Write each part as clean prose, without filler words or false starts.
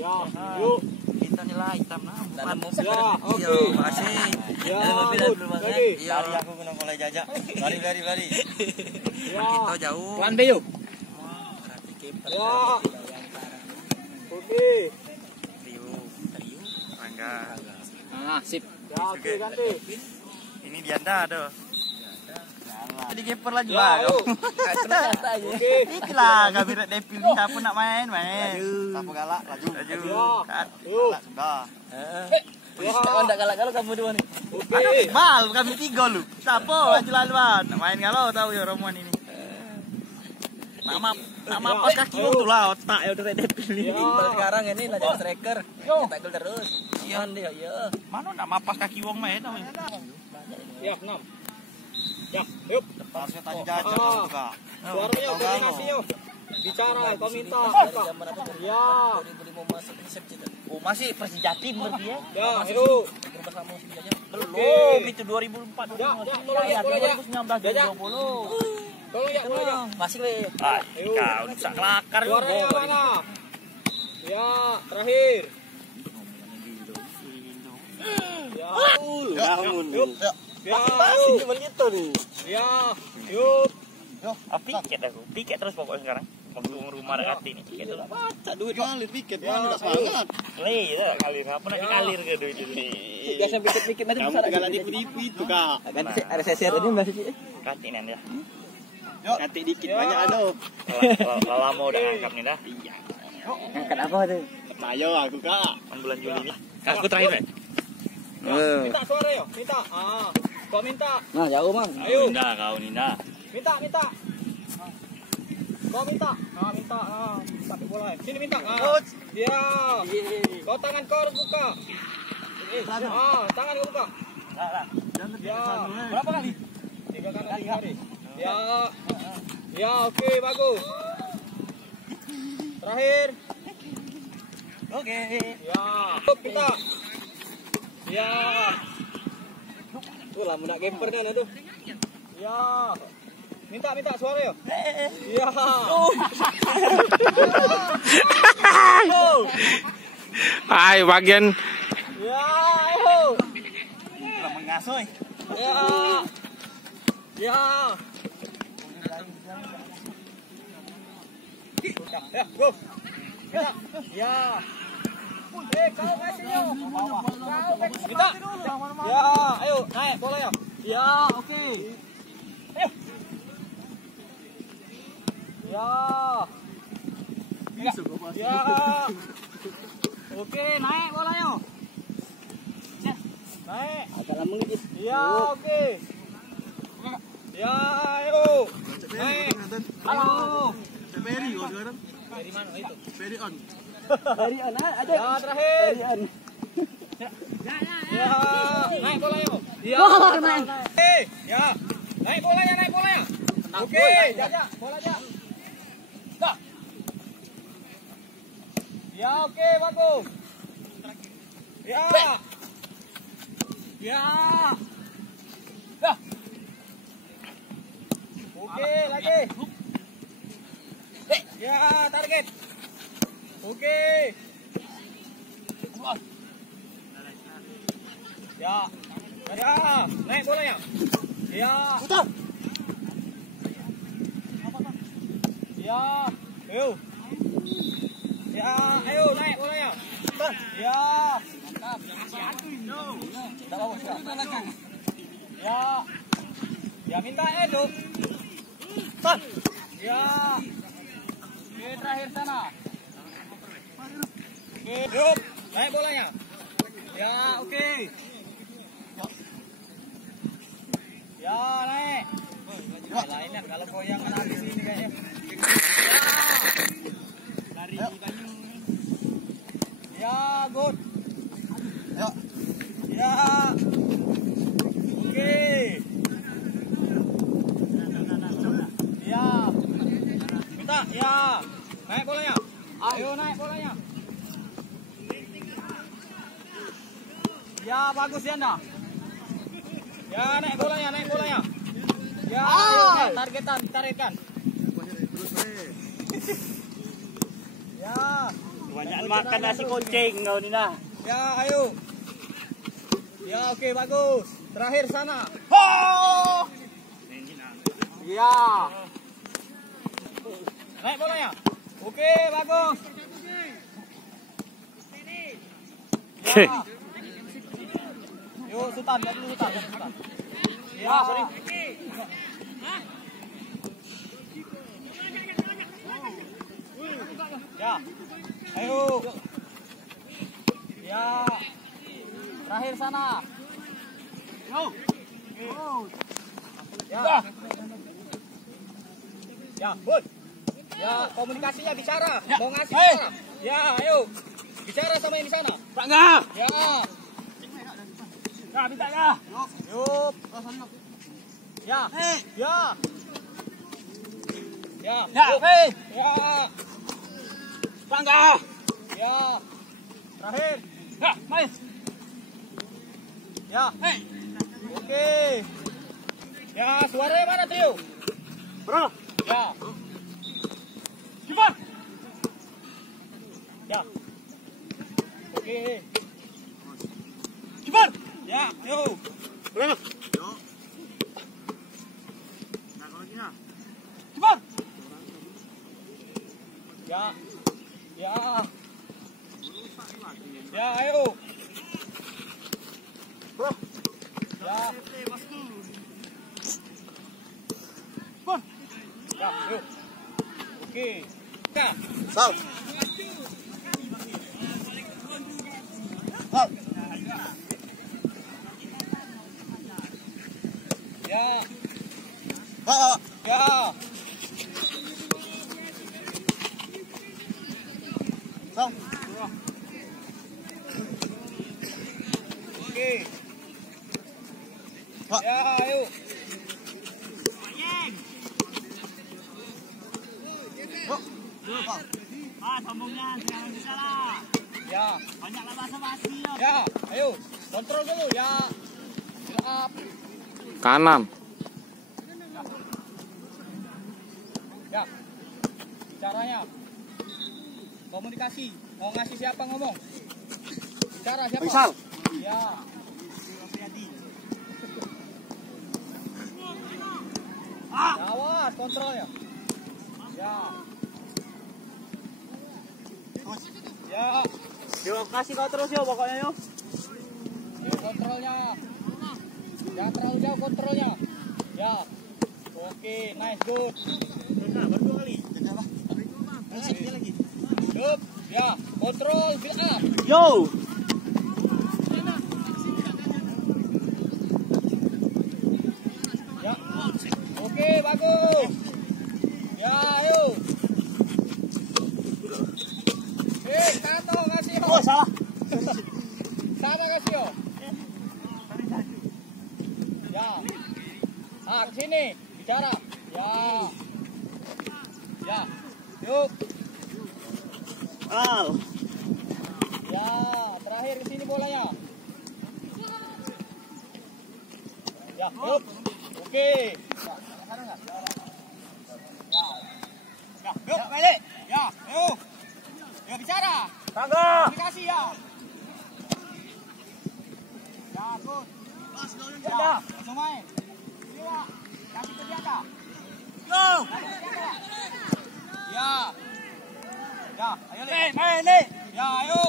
Ya, yuk. Kita nilai hitam nah. Ya, oke. Makasih. Ya, Lagi. Iya, aku kena mulai jajak. Lari. Ya. Kita jauh. Pelan be yuk. Ya. Oke. Trio. Rangga. Ah, sip. Ya, oke ganti. Ini Dianda tuh. Jadi keeper lagi Ya, lah. yuk. Oke. Itulah kami rek depil ni siapa nak main. Siapa galak laju. Kan. Yuk. Galak sudah. Ya. Enggak galak-galak kamu dua nih. Oke. Bal kami 3 lu. Siapa laju laluan. Nak main galau tahu ya Romuan ini. Nama pas kaki wong tuh lah otak ya udah depil ini. Sekarang ini lah jadi striker. Kita gol terus. Iya dia, ya. Mana nak mapas kaki wong main tahu. Ya, 6. Ya, yuk. Harusnya tanya jajak juga. Suaranya koordinasi yuk. Bicara, kau minta. Ya. Oh masih Persijati berarti ya? Ya, yuk. Belum itu 2004 Ya, tolong ya, 2019 2020. Tolong ya. Masih be. Kau bisa kelakar Suaranya mana? Ya, terakhir. Ya. Yuk. Ya, begitu nih. ya, yuk. Piket terus pokoknya sekarang. Waktu rumah dekat ini piket terus. Baca duit ngalir piket Ya, mana semangat. Ya kalir apa nak dikalir ke duit itu. Biasa pikir-pikir nanti Kamu segala tipu-tipu itu kak. Ganti ada sesir ini Mbak Cici. Katinan ya. Nanti dikit banyak aduh. Kalau lama udah ngangkap nih dah. Iya. Ngangkat apa tuh? Ayo aku kak. Bulan Juli ini. Aku terakhir ya. Minta suara yuk, minta. Kau minta. Nah, jauh mang. Ayo. Kau Ninda. Minta. Kau minta. Minta. Pakai bola. Sini minta. Ya. Kau tangan kau harus buka. Tangan kau buka. Ya. Berapa kali? 3 kali. Ya. Ya, oke, bagus. Terakhir. Oke. Ya. Minta. Ya. Tuh lah, nak gamper kan itu. Ya. Minta suara ya. Ya. Hai bagian Ya, ayo. Udah mengasuh. Ya. Ya. Ya, go. Ya. Kau kasih yuk. Minta. Ya, ayo naik bola ya. Ya, oke. Ayo. Ya. Ya. Oke, naik bola yuk. Naik. Agak lama gitu. Ya, oke. Ya, ayo. Naik. Halo. Ferry sekarang. Dari mana itu? Ferry on. Dari anak ada. Ya, terakhir. Dari an. Ya, naik bolanya. Ya, naik. Ya, naik bolanya. Oke, jajak, bola aja. Dah. Ya, oke, bagus. Ya. Ya. Dah. Oke, lagi. Ya, target. Oke. Ya. Ya, naik bolanya. Ya. Putar. Ya. Ayo. Ya, ayo naik bolanya. Ya. Ya. Ya minta itu. Ya. Oke, terakhir sana. Oke, yuk. Naik bolanya. Ya, oke. Ya, naik. Lainnya kalau goyang habis ini kayaknya. Lari kayu. Ya, good. Ya. Oke. Ya. Minta, ya. Naik bolanya. Ayo naik bolanya. Ya, bagus ya anda. Ya, naik bolanya. Ya, ayo, targetkan. Ya. Banyak makan nasi kucing kau ni nah. Ya, ayo. Ya, oke, bagus. Terakhir sana. Ya. Naik bolanya. Oke, bagus. Ya. Yuk, Sultan, dulu Sultan. Ya, sorry. Ya. Ayo. Ya. Terakhir sana. Yo. Ya. Ya, Bud. Ya, komunikasinya bicara. Ya. Mau ngasih bicara. Ya, ayo. Bicara sama yang di sana. Pak enggak? Ya. Ya, minta ya. Yup. Ya. Ya. Ya. Ya, hei. Ya. Pak enggak? Ya. Terakhir. Ya, main. Ya. Hei. Oke. Ya, suaranya mana, Trio? Bro. Ya. Cepat. Ya. Oke. Cepat. Ya, yuk. Bro. Cepat. Ya. Ya. Ya, ayo. Ya. Ya, yuk. Oke. Nah. Sal. Sal. Ya. Pak. Ya. Sal. Oke. Pak. Ya, ayo. Sambungnya jangan salah. Ya. Banyaklah basa-basi. Ya, ayo. Kontrol dulu, ya. Build up. Kanan. Ya. Bicaranya. Komunikasi. Mau ngasih siapa ngomong? Bicara siapa? Faisal. Ya. Awas kontrolnya. Ya. Ya. Terima kasih kau terus yo pokoknya yo. Yuk, kontrolnya. Jangan terlalu jauh kontrolnya. Ya. Oke, nice, good. Berdua kali. Dia lagi. Yup. Ya, kontrol build up. Yo. Ya. Oke, bagus. Ya, ayo. Kantong kasih yo. Oh, salah. Sama kasih yo. Ya. Ah, ke sini. Bicara. Ya. Ya. Yuk. Al. Ya, terakhir ke sini bolanya. Ya, yuk. Oke. Ya, yuk, balik. Ya, yuk. Ya, bicara. Tangga. Komunikasi ya. Ya, good. Ya, langsung main. Iya. Kasih ke dia dah. Go. Ya. Ya, ayo Le. Main nih. Ya, ayo.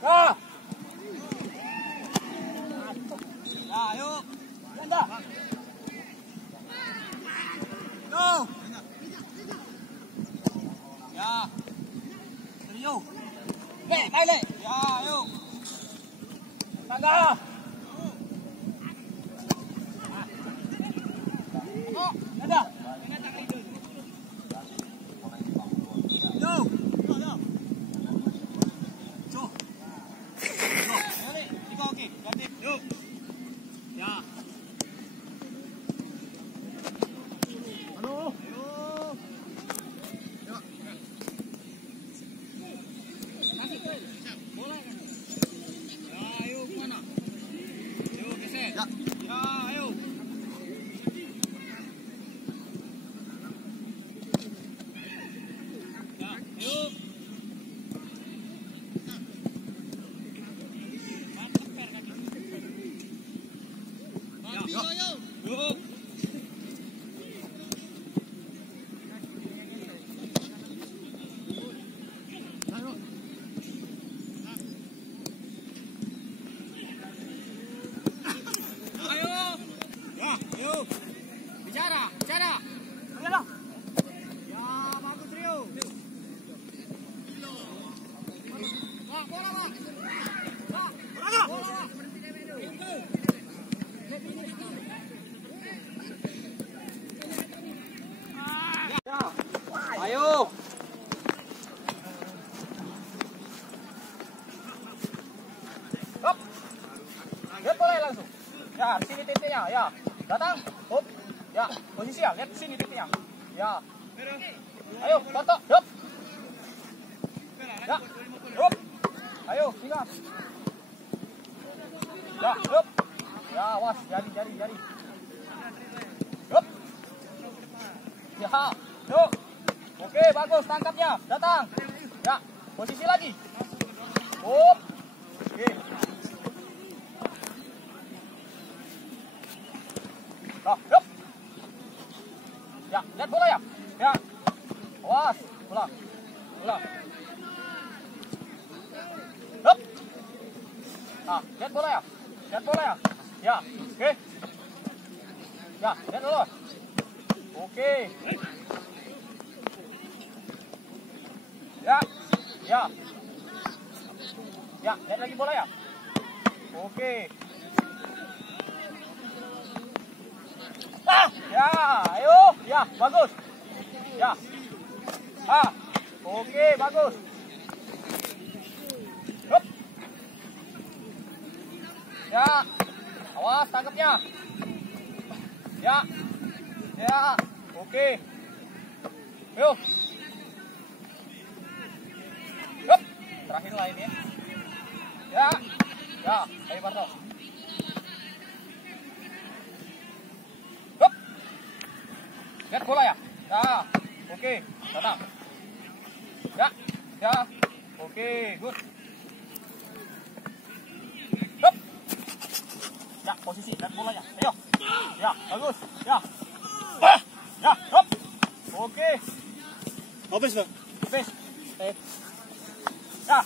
Ya. Ya, ayo. Anda. Go. Ya. Trio. Main Le. Ya, ayo. Tangga. Oh, Anda. Go. ayo Le. Tiga oke. Ganti. Yuk. Ya. Aduh. Bola kan. Ya, ayo kemana? Yuk, geser. Ya. Ya, ayo. Ya, sini titiknya, ya. Datang. Up. Ya, posisi ya, lihat sini titiknya. Ya. Ayo, foto. Yup. Ya. Yup. Ayo, tinggal. Ya, yup. Ya, awas, jari. Yup. Ya, yuk. Oke, bagus, tangkapnya. Datang. Ya, posisi lagi. Up. Oke. Nah, yup. Ya, lihat bola ya. Ya. Awas, bola. Yup. Nah, lihat bola ya. Ya, oke. Ya, lihat dulu. Oke. Ya. Ya, lihat lagi bola ya. Oke. Ya, ayo. Ya, bagus. Ya. Oke, bagus. Hup. Ya. Awas tangkapnya. Ya. Oke. Yuk. Hup. Terakhir lah ini. Ya. Ayo Barto. Hup. Lihat bola ya. Ya. Oke. Datang. Ya. Oke, good. Hup. Ya, posisi lihat bolanya. Ayo. Ya, bagus. Ya. Hup. Oke. Habis bang. Habis. Ya.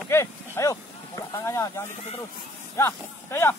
Oke. Ayo. Buka tangannya, jangan dikepit terus. Ya. Oke ya.